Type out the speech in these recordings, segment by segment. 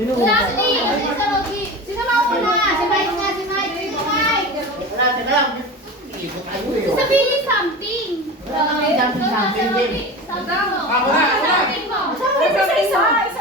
Sino mo? Sino mauna? Si Mike nga, si Mike. Si Mike. Sabihin something. Something mo. Isa-isa.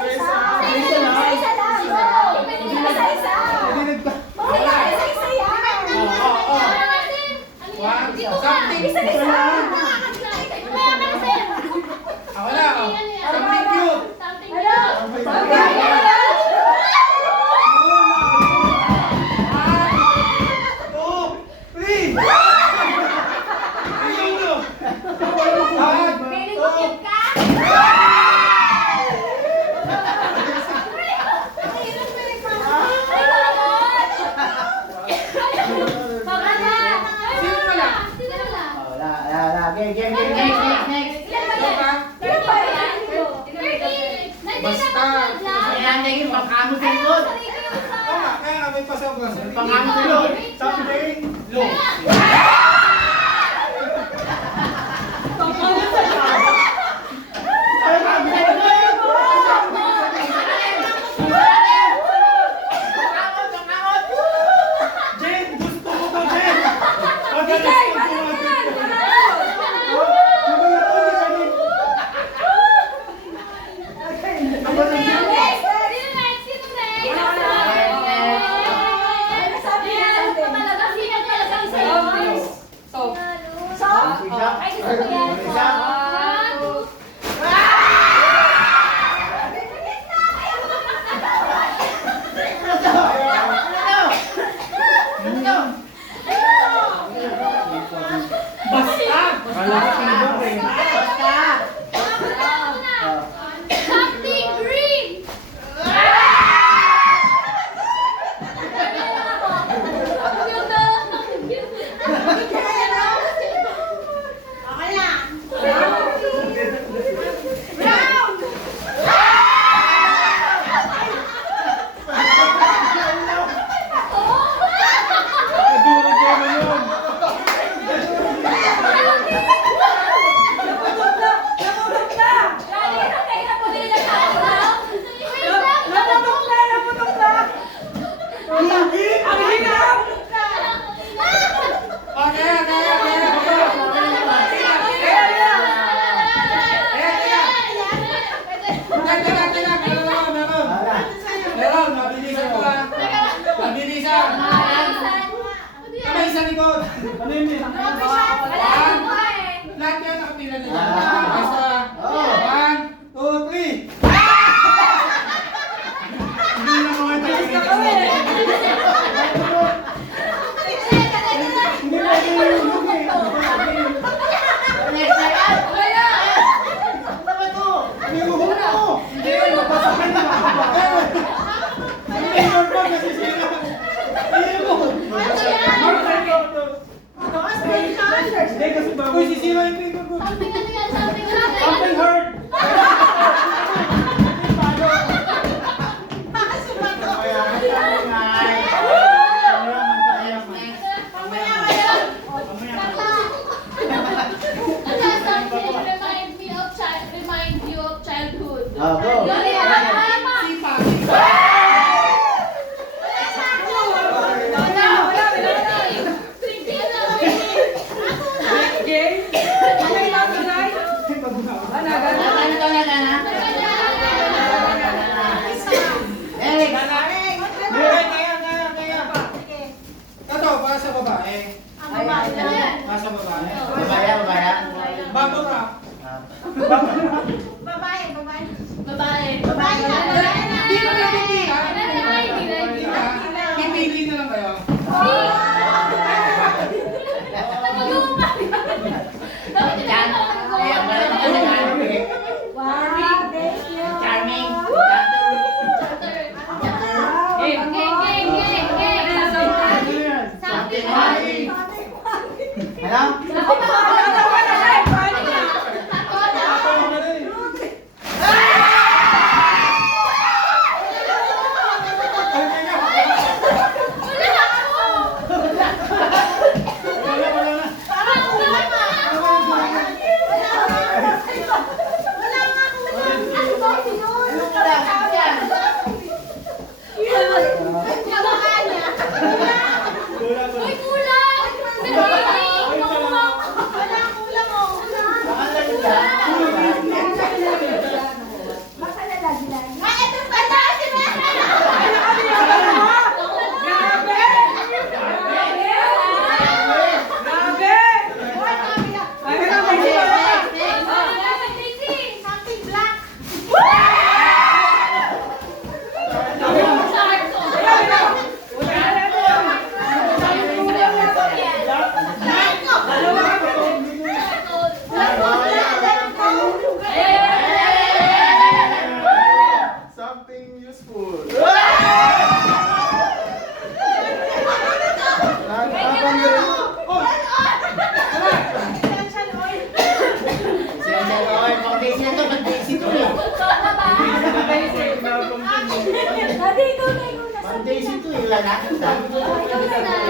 Daisy to eh. Wala na.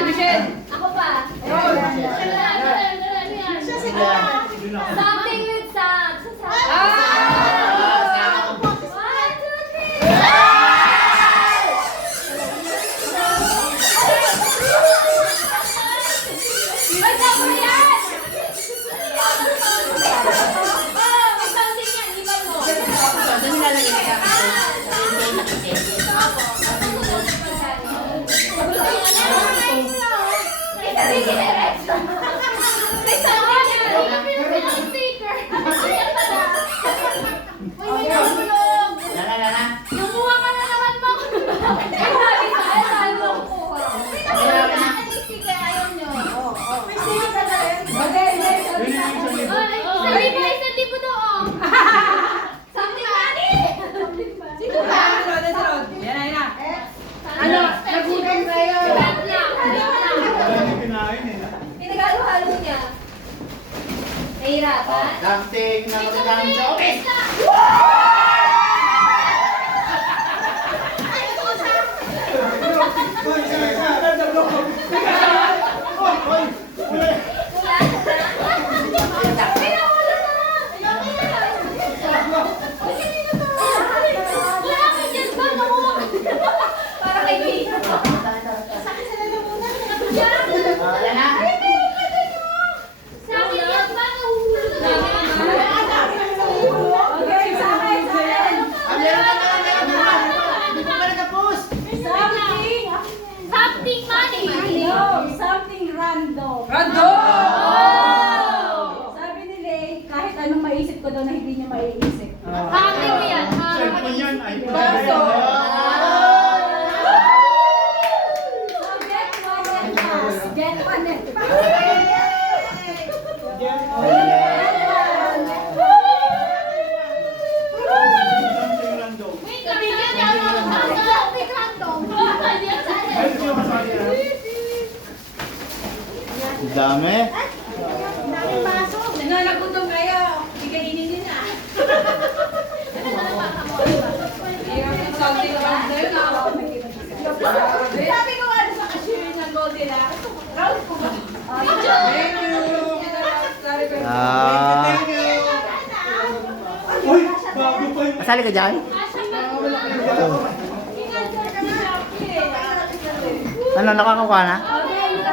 Michelle. Ako pa. Something with socks. One, two, three. Ay, tama yan! May something yan, iban mo. Doon nilalagay na kami. Ano? Nagutom kayo. Pinagalo-halo niya. Nahihirapan? Something na magagamit sa office. Para kay Bea. Wala na. Sabi niya, ba nahulog na? Hindi pa pala tapos. Something money. Something random. Sabi ni Lay, kahit anong maisip ko daw na hindi niya maiisip. Something mo yan. Cellphone yan, iPhone. Baso. Get one and pass. Something random. Wait lang, bigyan niya ako ng baso. Something random. Ay, hindi ako kasali, ha? Ang dami. Nagutom kayo. Bigay niyo na. Sabi ko ano sa cashier ng Goldilocks. Round ko ba? Ah. Uy, bago pa yung... Kasali ka dyan? Ano, nakakakuha na? Okay,